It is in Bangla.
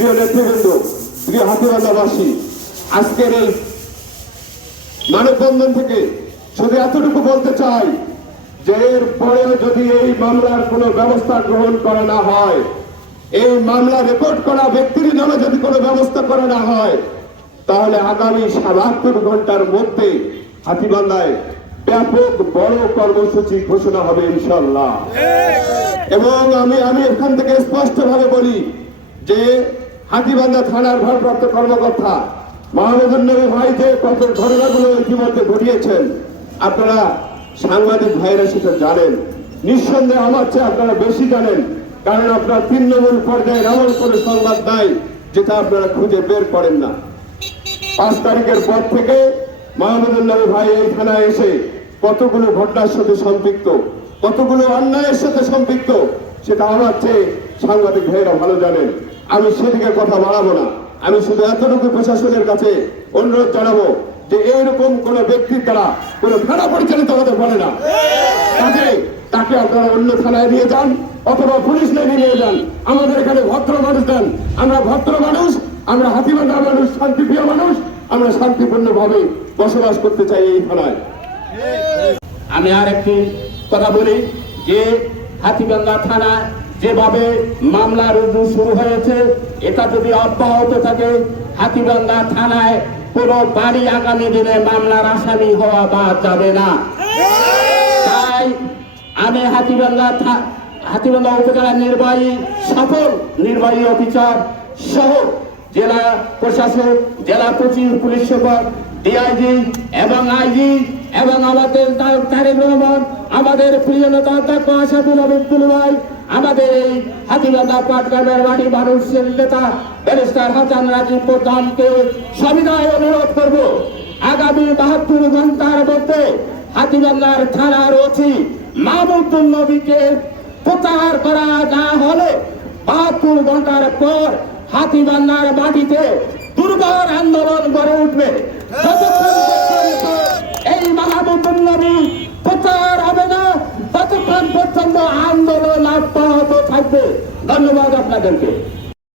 প্রিয় নেতৃবৃন্দ প্রিয় হাতিবান্ধাবাসী আজকের এই মানববন্ধন থেকে শুধু এতটুকু বলতে চাই যে এর পরেও যদি এই মামলার কোনো ব্যবস্থা গ্রহণ করা না হয় এই মামলা রেকর্ড করা ব্যক্তির নামে যদি কোনো ব্যবস্থা করা না হয় তাহলে আগামী সাতাত্তর ঘণ্টার মধ্যে হাতিবান্ধায় ব্যাপক বড় কর্মসূচি ঘোষণা হবে ইনশাল্লাহ এবং আমি আমি এখান থেকে স্পষ্টভাবে বলি যে হাতিবান্ধা থানার ভারপ্রাপ্ত কর্মকর্তা মাহমুদুল নবী ভাই যে কত ঘটনাগুলো ইতিমধ্যে ঘটিয়েছেন। আপনারা সাংবাদিক ভাইরা সেটা জানেন। নিঃসন্দেহে আমার চেয়ে আপনারা বেশি জানেন, কারণ আপনার তৃণমূল পর্যায়ে এমন কোনো সংবাদ নাই যেটা আপনারা খুঁজে বের করেন না। পাঁচ তারিখের পর থেকে মাহমুদুল্লাহ ভাই এই থানায় এসে কতগুলো ঘটনার সাথে সম্পৃক্ত, কতগুলো অন্যায়ের সাথে সম্পৃক্ত, সেটা আমার চেয়ে সাংবাদিক ভাইয়েরা ভালো জানেন। আমি সেদিকে কথা বাড়াবো না। আমি শুধু এতটুকু প্রশাসনের কাছে অনুরোধ জানাব যে এইরকম কোন ব্যক্তির দ্বারা কোন থানা পরিচালিত হতে পারে না। কাজে তাকে আপনারা অন্য থানায় নিয়ে যান অথবা পুলিশ লাইনে নিয়ে যান। আমাদের এখানে ভদ্র মানুষ দেন। আমরা ভদ্র মানুষ, আমরা হাতিবান্ধা মানুষ, শান্তিপ্রিয় মানুষ, আমরা শান্তিপূর্ণ ভাবে বসবাস করতে চাই এই থানায়। আমি আর একটি কথা বলি যে হাতিগঙ্গা থানা যেভাবে মামলা রুজু শুরু হয়েছে, এটা যদি অব্যাহত থাকে হাতিগঙ্গা থানায় কোনো বাড়ি আগামী দিনে মামলার আসামি হওয়া বাদ যাবে না। তাই আমি হাতিগঙ্গা থা- হাতিগঙ্গা উপজেলা নির্বাহী, সফল নির্বাহী অফিসার সহ জেলা প্রশাসক, জেলা পুলিশ পুলিশ সুপার, ডিআইজি এবং আইজি এবং আমাদের তারেক রহমান, আমাদের প্রিয় নেতা আসাদুল আবিদুল ভাই আমাদের এই হাতিবান্ধা পাটগ্রামের বাড়ি মানুষের নেতা, ব্যারিস্টার হাসান রাজীব প্রধানকে সবিনয় অনুরোধ করব। আগামী বাহাত্তর ঘণ্টার মধ্যে হাতিবান্ধার থানার ওসি মাহমুদুল নবীকে প্রত্যাহার করা না হলে বাহাত্তর ঘণ্টার পর হাতিবান্ধার মাটিতে দুর্বার আন্দোলন গড়ে উঠবে। এই মাহমুদুল নবী প্রচার হবে না ততক্ষণ পর্যন্ত আন্দোলন অব্যাহত থাকবে। ধন্যবাদ আপনাদেরকে।